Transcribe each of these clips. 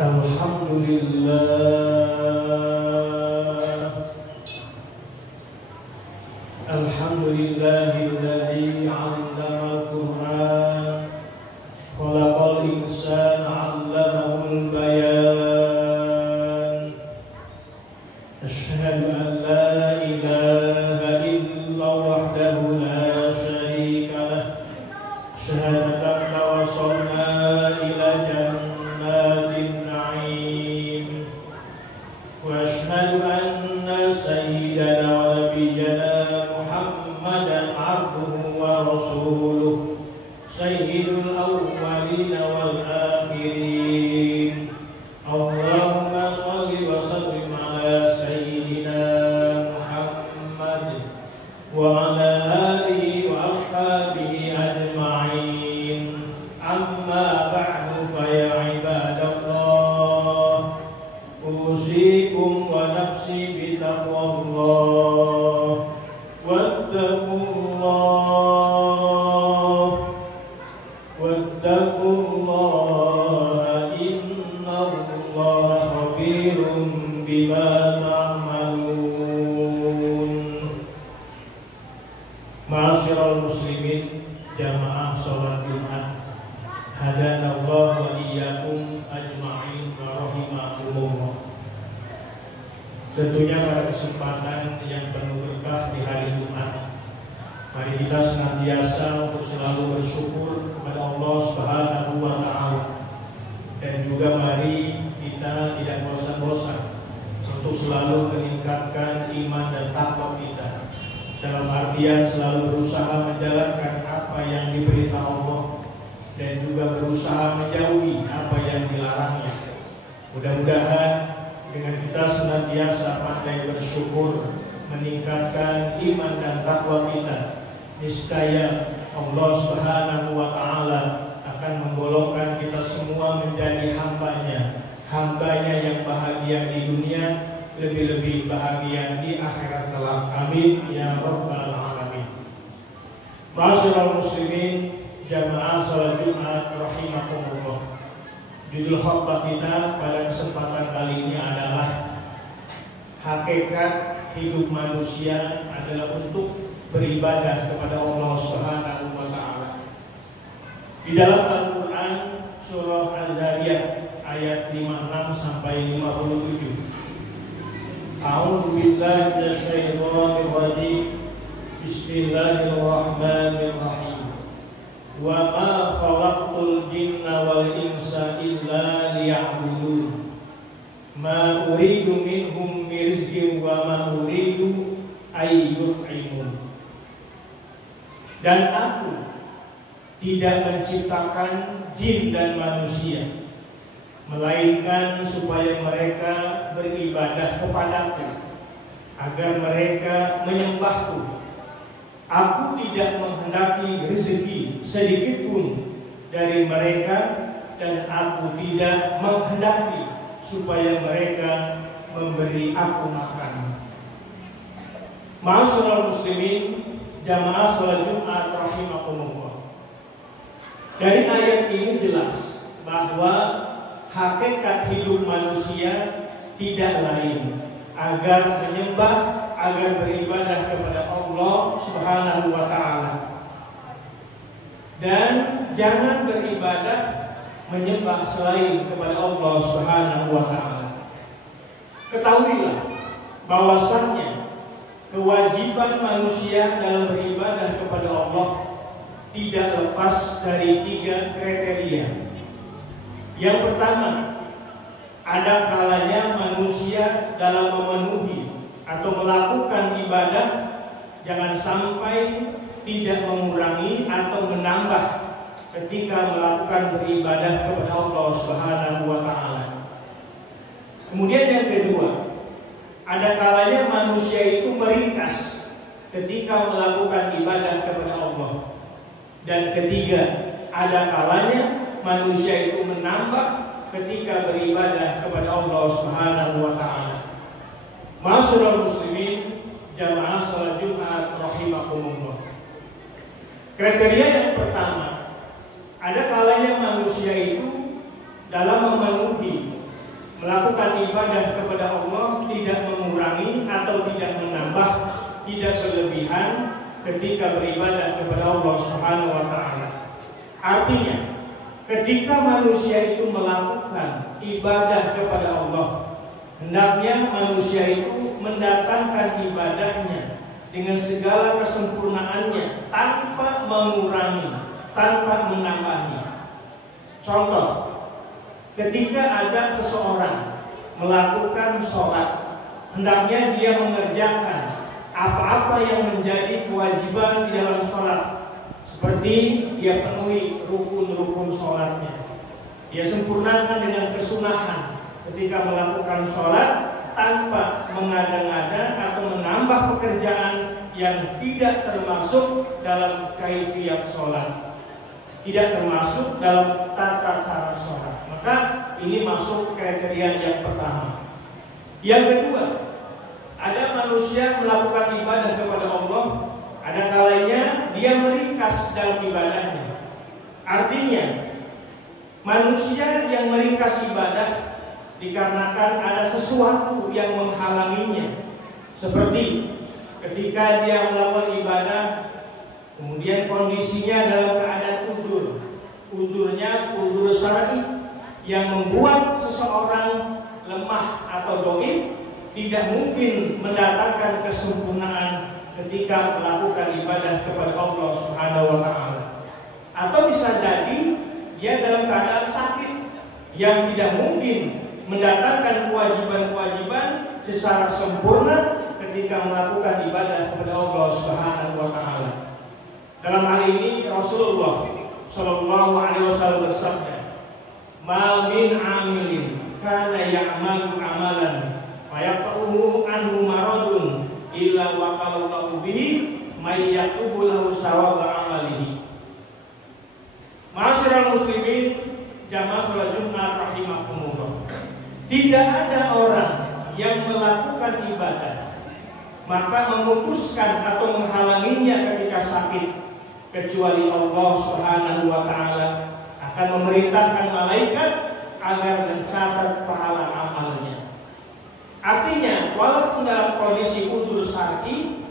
Alhamdulillahilladzi 'allamal Qur'an khalaqal insana 'allamahul bayan. Asyhadu an la ilaha illallah wahdahu la syarika lah. Syahadatan tawassalna ila jannatin na'im. Wa asyhadu anna sayyidana wa nabiyyana Muhammadan abduhu wa rasuluh sayyidul awwalin wal akhirin. Allahumma shalli wa sallim ala sayyidina Muhammad wa ala alihi wa ashabihi ajma'in. Amma ba'du, fa ya ibadallah, usikum wa nafsi bi taqwallah. واتقوا الله إن الله خبير بما تعملون. Ma'asyiral muslimin, jamaah salat Jumat, hadanallahu wa iyyakum ajma'in wa rahimakumullah. Tentunya pada kesempatan yang penuh berkah di hari Jumat, mari kita senantiasa untuk selalu bersyukur kepada Allah Subhanahu wa Ta'ala, dan juga mari kita tidak bosan-bosan untuk selalu meningkatkan iman dan takwa kita, dalam artian selalu berusaha menjalankan apa yang diperintah Allah dan juga berusaha menjauhi apa yang dilarangnya. Mudah-mudahan dengan kita senantiasa pandai bersyukur, meningkatkan iman dan takwa kita, niscaya Allah Subhanahu wa Ta'ala akan menggolongkan kita semua menjadi hambanya yang bahagia di dunia, lebih-lebih bahagia di akhirat kelak. Amin ya rabbal alamin. Ma'asyiral muslimin, jamaah salat Jumat rahimakumullah. Judul khutbah kita pada kesempatan kali ini adalah hakikat hidup manusia adalah untuk beribadah kepada Allah Subhanahu wa Ta'ala. Di dalam Al-Quran surah Al-Dariyat ayat 56 sampai 57. A'udzu billahi minasyaitonir rajim. Bismillahirrahmanirrahim. Wa ma khalaqtul jinna wal insa illa liya'budun. Ma uridu minhum min rizqin wa ma uridu ay yut'imun. Dan aku tidak menciptakan jin dan manusia melainkan supaya mereka beribadah kepadaku, agar mereka menyembahku. Aku tidak menghendaki rezeki sedikit pun dari mereka, dan aku tidak menghendaki supaya mereka memberi aku makan. Ma'asyiral muslimin, jamaah salat Jumat rahimakumullah. Dari ayat ini jelas bahwa hakikat hidup manusia tidak lain agar menyembah, agar beribadah kepada Allah Subhanahu wa Ta'ala. Dan jangan beribadah menyembah selain kepada Allah Subhanahu wa Ta'ala. Ketahuilah bahwasannya kewajiban manusia dalam beribadah kepada Allah tidak lepas dari 3 kriteria. Yang pertama, ada kalanya manusia dalam memenuhi atau melakukan ibadah jangan sampai tidak mengurangi atau menambah ketika melakukan beribadah kepada Allah Subhanahu wa Ta'ala. Kemudian yang kedua, ada kalanya manusia itu meringkas ketika melakukan ibadah kepada Allah. Dan ketiga, ada kalanya manusia itu menambah ketika beribadah kepada Allah Subhanahu wa Ta'ala. Ma'asyiral muslimin, jamaah salat Jumat rahimakumullah. Kriteria yang pertama, ada kalanya manusia itu dalam memenuhi ibadah kepada Allah tidak mengurangi atau tidak menambah, tidak berlebihan ketika beribadah kepada Allah Subhanahu wa taala. Artinya, ketika manusia itu melakukan ibadah kepada Allah, hendaknya manusia itu mendatangkan ibadahnya dengan segala kesempurnaannya, tanpa mengurangi, tanpa menambahi. Contoh, ketika ada seseorang melakukan sholat, hendaknya dia mengerjakan apa-apa yang menjadi kewajiban di dalam sholat, seperti dia penuhi rukun-rukun sholatnya, dia sempurnakan dengan kesunahan ketika melakukan sholat, tanpa mengada-ngada atau menambah pekerjaan yang tidak termasuk dalam kaifiyat sholat, tidak termasuk dalam tata cara sholat. Maka ini masuk kriteria yang pertama. Yang kedua, ada manusia melakukan ibadah kepada Allah, ada kalanya dia meringkas dalam ibadahnya. Artinya, manusia yang meringkas ibadah dikarenakan ada sesuatu yang menghalanginya, seperti ketika dia melakukan ibadah, kemudian kondisinya dalam keadaan uzurnya uzur syar'i yang membuat seseorang lemah atau dhaif, tidak mungkin mendatangkan kesempurnaan ketika melakukan ibadah kepada Allah Subhanahu wa taala. Atau bisa jadi dia dalam keadaan sakit yang tidak mungkin mendatangkan kewajiban-kewajiban secara sempurna ketika melakukan ibadah kepada Allah Subhanahu wa taala. Dalam hal ini Rasulullah sallallahu alaihi wasallam bersabda, "Ma min 'amilin kana ya'malu 'amalan fa yaqulu anhu maradun illa waqallahu bihi may yaktubu lahu sawaba 'amalihi." Ma'asyiral muslimin, jamaah salat Jumat rahimakumullah. Tidak ada orang yang melakukan ibadah maka memutuskan atau menghalanginya ketika sakit, kecuali Allah Subhanahu wa taala akan memerintahkan malaikat agar mencatat pahala amalnya. Artinya, walaupun dalam kondisi uzur syar'i,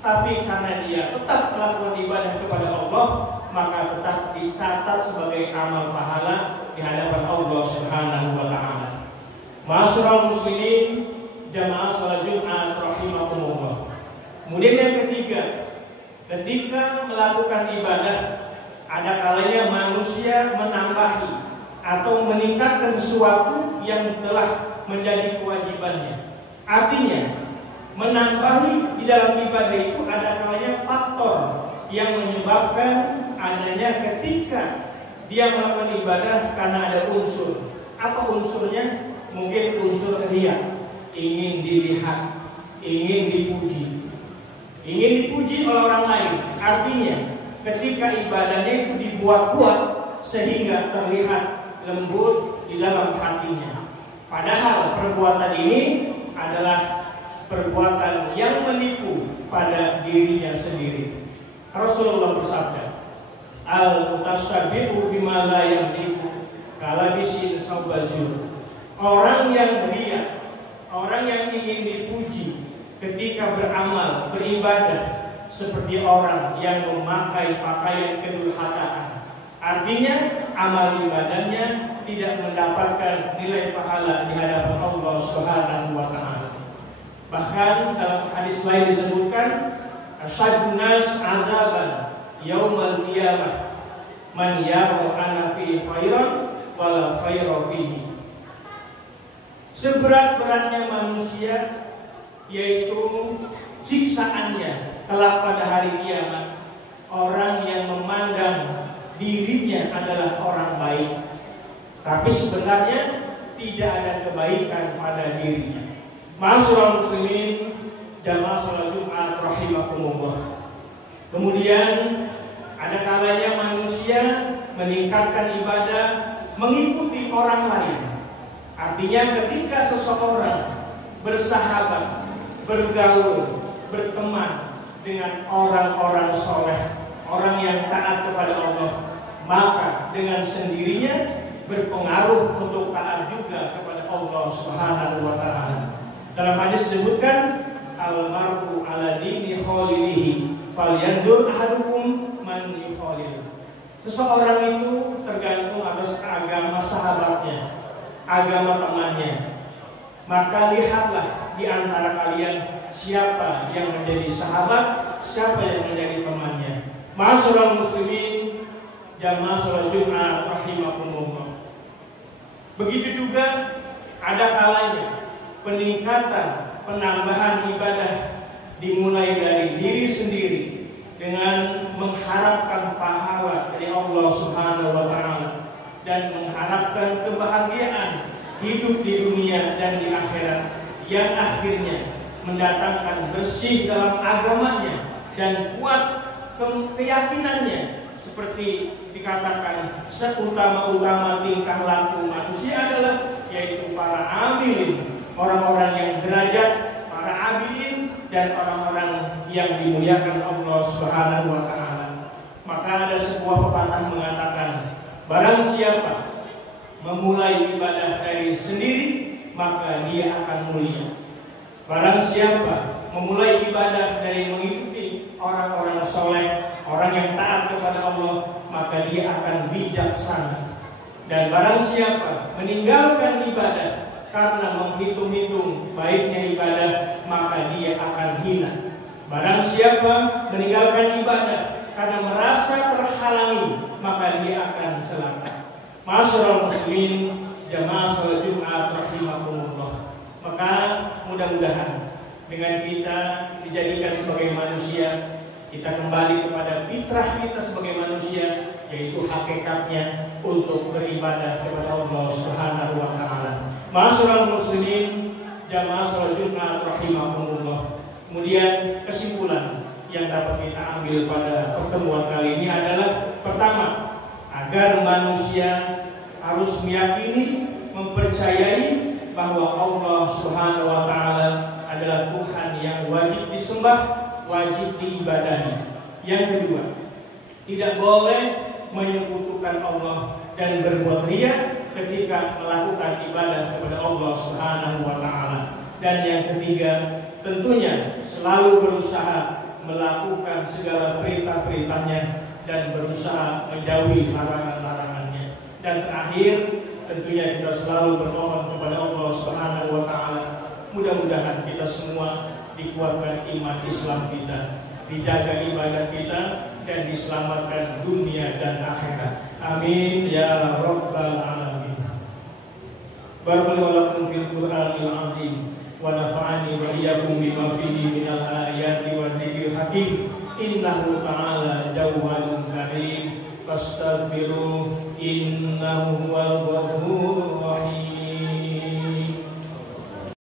tapi karena dia tetap melakukan ibadah kepada Allah, maka tetap dicatat sebagai amal pahala di hadapan Allah Subhanahu wa taala. Ma'asyiral muslimin, jamaah salat Jumat rahimakumullah. Kemudian yang ketiga, ketika melakukan ibadah, ada kalanya manusia menambahi atau meningkatkan sesuatu yang telah menjadi kewajibannya. Artinya, menambahi di dalam ibadah itu ada kalanya faktor yang menyebabkan adanya ketika dia melakukan ibadah karena ada unsur. Apa unsurnya? Mungkin unsur riya, ingin dilihat, ingin dipuji, oleh orang lain. Artinya, ketika ibadahnya itu dibuat-buat sehingga terlihat lembut di dalam hatinya. Padahal perbuatan ini adalah perbuatan yang menipu pada dirinya sendiri. Rasulullah bersabda, "Al-mutasabbihu bima la yamliku kalabisin saubazur." Orang yang riya, orang yang ingin dipuji ketika beramal, beribadah, seperti orang yang memakai pakaian kedurhakaan. Artinya amal ibadahnya tidak mendapatkan nilai pahala di hadapan Allah Subhanahu wa taala. Bahkan dalam hadis lain disebutkan, asyadun nas 'adzaban yaumal qiyamah man yara ana fi khairan wala khaira fihi. Seberat-beratnya manusia yaitu siksaannya kelak pada hari kiamat orang yang memandang dirinya adalah orang baik, tapi sebenarnya tidak ada kebaikan pada dirinya. Ma'asyiral muslimin, jamaah salat Jumat rahimakumullah. Kemudian ada kalanya manusia meningkatkan ibadah mengikuti orang lain. Artinya ketika seseorang bersahabat, bergaul, berteman dengan orang-orang soleh, orang yang taat kepada Allah, maka dengan sendirinya berpengaruh untuk taat juga kepada Allah Subhanahu wa taala. Dalam hadis disebutkan almar'u ala dini khalilihi falyanzur ahadukum man yukhalil. Seseorang itu tergantung atas agama sahabatnya, agama temannya. Maka lihatlah di antara kalian siapa yang menjadi sahabat, siapa yang menjadi temannya. Ma'asyiral muslimin, jamaah salat Jumat rahimakumullah. Begitu juga ada kalanya peningkatan, penambahan ibadah dimulai dari diri sendiri dengan mengharapkan pahala dari Allah Subhanahu wa taala dan mengharapkan kebahagiaan hidup di dunia dan di akhirat yang akhirnya mendatangkan bersih dalam agamanya dan kuat keyakinannya. Seperti dikatakan, seutama-utama tingkah laku manusia adalah yaitu para amilin, orang-orang yang derajat, para abidin, dan orang-orang yang dimuliakan Allah Subhanahu wa taala. Maka ada sebuah pepatah mengatakan, barang siapa memulai ibadah dari sendiri, maka dia akan mulia. Barang siapa memulai ibadah dari mengikuti orang-orang soleh, orang yang taat kepada Allah, maka dia akan bijaksana. Dan barang siapa meninggalkan ibadah karena menghitung-hitung baiknya ibadah, maka dia akan hina. Barang siapa meninggalkan ibadah karena merasa terhalangi, maka dia akan celaka. Ma'asyiral muslimin, jamaah salat Jumat rahimakumullah. Maka mudah-mudahan dengan kita dijadikan sebagai manusia, kita kembali kepada fitrah kita sebagai manusia, yaitu hakikatnya untuk beribadah kepada Allah Subhanahu wa taala. Ma'asyiral muslimin, jamaah salat Jumat rahimakumullah. Kemudian kesimpulan yang dapat kita ambil pada pertemuan kali ini adalah pertama, agar manusia harus meyakini, mempercayai bahwa Allah Subhanahu wa taala adalah Tuhan yang wajib disembah, wajib diibadahi. Yang kedua, tidak boleh menyekutukan Allah dan berbuat riya ketika melakukan ibadah kepada Allah Subhanahu wa taala. Dan yang ketiga, tentunya selalu berusaha melakukan segala perintah-perintahnya dan berusaha menjauhi larangan-larangannya. Dan terakhir, tentunya kita selalu berdoa kepada Allah Subhanahu wa taala, mudah-mudahan kita semua dikuatkan iman Islam kita, dijaga ibadah kita, dan diselamatkan dunia dan akhirat. Amin ya rabbal alamin. Barakallahu fil Qur'anil azim wa nafa'ani wa iyyakum bima fihi minal ayati wa dzikril hakim. Innahu ta'ala jawwadun karim, fastaghfiruh innahu huwal